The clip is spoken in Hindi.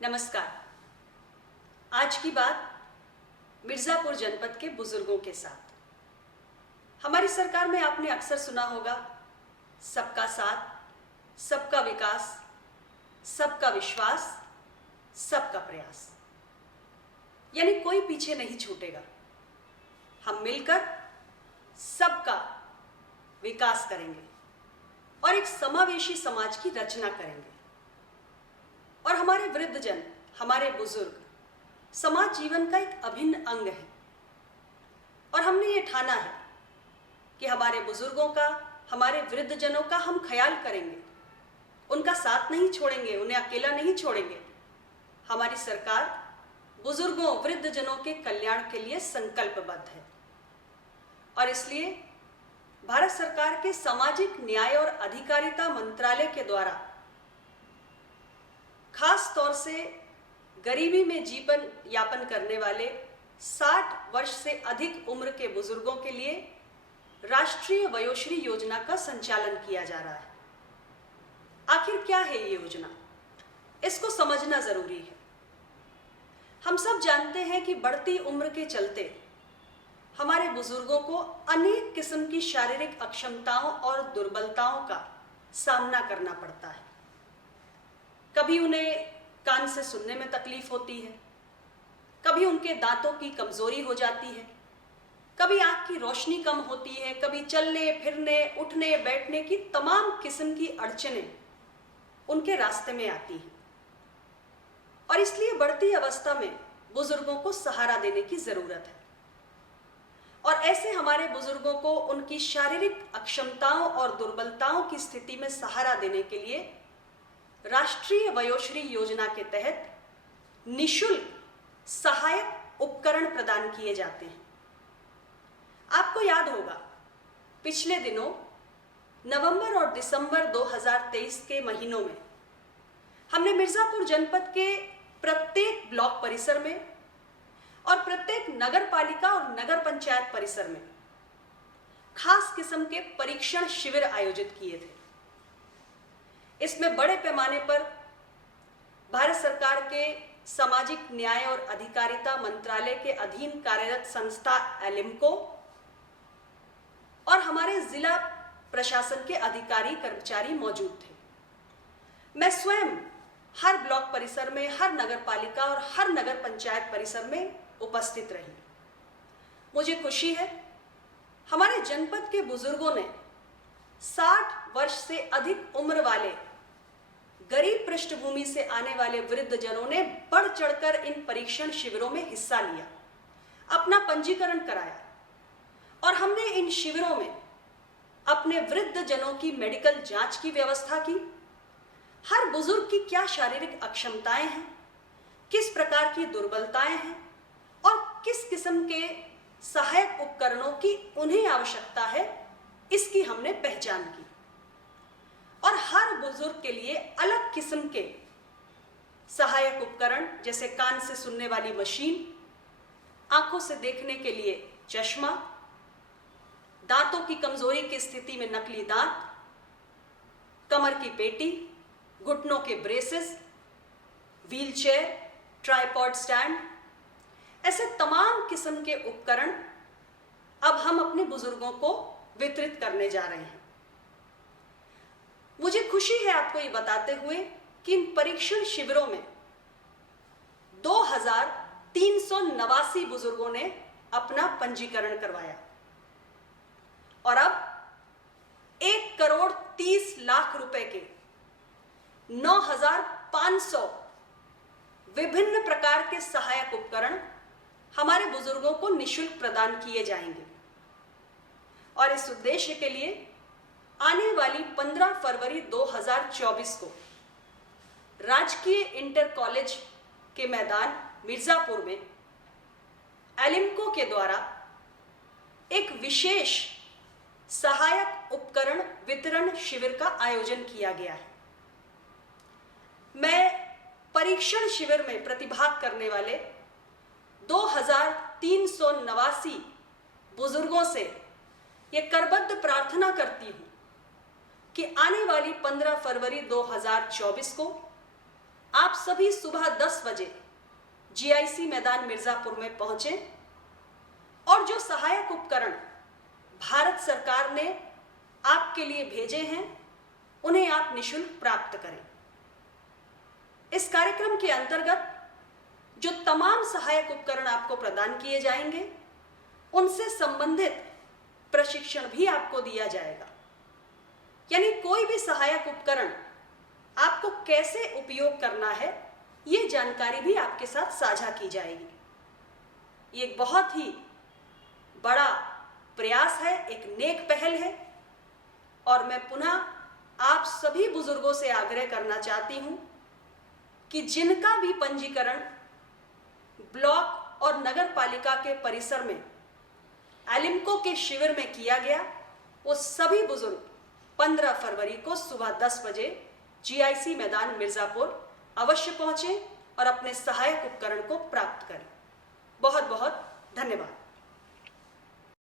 नमस्कार। आज की बात मिर्जापुर जनपद के बुजुर्गों के साथ। हमारी सरकार में आपने अक्सर सुना होगा, सबका साथ, सबका विकास, सबका विश्वास, सबका प्रयास। यानी कोई पीछे नहीं छूटेगा। हम मिलकर सबका विकास करेंगे और एक समावेशी समाज की रचना करेंगे। और हमारे वृद्धजन, हमारे बुजुर्ग समाज जीवन का एक अभिन्न अंग है। और हमने ये ठाना है कि हमारे बुजुर्गों का, हमारे वृद्धजनों का हम ख्याल करेंगे, उनका साथ नहीं छोड़ेंगे, उन्हें अकेला नहीं छोड़ेंगे। हमारी सरकार बुजुर्गों, वृद्धजनों के कल्याण के लिए संकल्पबद्ध है। और इसलिए भारत सरकार के सामाजिक न्याय और अधिकारिता मंत्रालय के द्वारा खास तौर से गरीबी में जीवन यापन करने वाले 60 वर्ष से अधिक उम्र के बुजुर्गों के लिए राष्ट्रीय वयोश्री योजना का संचालन किया जा रहा है। आखिर क्या है ये योजना, इसको समझना जरूरी है। हम सब जानते हैं कि बढ़ती उम्र के चलते हमारे बुजुर्गों को अनेक किस्म की शारीरिक अक्षमताओं और दुर्बलताओं का सामना करना पड़ता है। कभी उन्हें कान से सुनने में तकलीफ होती है, कभी उनके दांतों की कमजोरी हो जाती है, कभी आंख की रोशनी कम होती है, कभी चलने फिरने, उठने बैठने की तमाम किस्म की अड़चनें उनके रास्ते में आती हैं। और इसलिए बढ़ती अवस्था में बुजुर्गों को सहारा देने की जरूरत है। और ऐसे हमारे बुजुर्गों को उनकी शारीरिक अक्षमताओं और दुर्बलताओं की स्थिति में सहारा देने के लिए राष्ट्रीय वयोश्री योजना के तहत निःशुल्क सहायक उपकरण प्रदान किए जाते हैं। आपको याद होगा, पिछले दिनों नवंबर और दिसंबर 2023 के महीनों में हमने मिर्जापुर जनपद के प्रत्येक ब्लॉक परिसर में और प्रत्येक नगर पालिका और नगर पंचायत परिसर में खास किस्म के परीक्षण शिविर आयोजित किए थे। इसमें बड़े पैमाने पर भारत सरकार के सामाजिक न्याय और अधिकारिता मंत्रालय के अधीन कार्यरत संस्था एलिम्को और हमारे जिला प्रशासन के अधिकारी कर्मचारी मौजूद थे। मैं स्वयं हर ब्लॉक परिसर में, हर नगर पालिका और हर नगर पंचायत परिसर में उपस्थित रही। मुझे खुशी है, हमारे जनपद के बुजुर्गों ने 60 वर्ष से अधिक उम्र वाले गरीब पृष्ठभूमि से आने वाले वृद्धजनों ने बढ़ चढ़कर इन परीक्षण शिविरों में हिस्सा लिया, अपना पंजीकरण कराया। और हमने इन शिविरों में अपने वृद्धजनों की मेडिकल जांच की व्यवस्था की। हर बुजुर्ग की क्या शारीरिक अक्षमताएं हैं, किस प्रकार की दुर्बलताएं हैं और किस किस्म के सहायक उपकरणों की उन्हें आवश्यकता है, इसकी हमने पहचान की। और हर बुजुर्ग के लिए अलग किस्म के सहायक उपकरण, जैसे कान से सुनने वाली मशीन, आंखों से देखने के लिए चश्मा, दांतों की कमजोरी की स्थिति में नकली दांत, कमर की पेटी, घुटनों के ब्रेसेस, व्हीलचेयर, ट्राइपॉड स्टैंड, ऐसे तमाम किस्म के उपकरण अब हम अपने बुजुर्गों को वितरित करने जा रहे हैं। मुझे खुशी है आपको ये बताते हुए कि इन परीक्षण शिविरों में 2389 बुजुर्गों ने अपना पंजीकरण करवाया। और अब 1,30,00,000 रुपए के 9,500 विभिन्न प्रकार के सहायक उपकरण हमारे बुजुर्गों को निःशुल्क प्रदान किए जाएंगे। और इस उद्देश्य के लिए आने वाली 15 फरवरी 2024 को राजकीय इंटर कॉलेज के मैदान मिर्जापुर में एलिम्को के द्वारा एक विशेष सहायक उपकरण वितरण शिविर का आयोजन किया गया है। मैं परीक्षण शिविर में प्रतिभाग करने वाले 2389 बुजुर्गों से यह करबद्ध प्रार्थना करती हूं कि आने वाली 15 फरवरी 2024 को आप सभी सुबह 10 बजे जीआईसी मैदान मिर्जापुर में पहुंचे और जो सहायक उपकरण भारत सरकार ने आपके लिए भेजे हैं उन्हें आप निःशुल्क प्राप्त करें। इस कार्यक्रम के अंतर्गत जो तमाम सहायक उपकरण आपको प्रदान किए जाएंगे उनसे संबंधित प्रशिक्षण भी आपको दिया जाएगा। यानी कोई भी सहायक उपकरण आपको कैसे उपयोग करना है ये जानकारी भी आपके साथ साझा की जाएगी। ये एक बहुत ही बड़ा प्रयास है, एक नेक पहल है और मैं पुनः आप सभी बुजुर्गों से आग्रह करना चाहती हूं कि जिनका भी पंजीकरण ब्लॉक और नगर पालिका के परिसर में एलिम्को के शिविर में किया गया, वो सभी बुजुर्ग 15 फरवरी को सुबह 10 बजे जीआईसी मैदान मिर्जापुर अवश्य पहुंचें और अपने सहायक उपकरण को प्राप्त करें। बहुत बहुत धन्यवाद।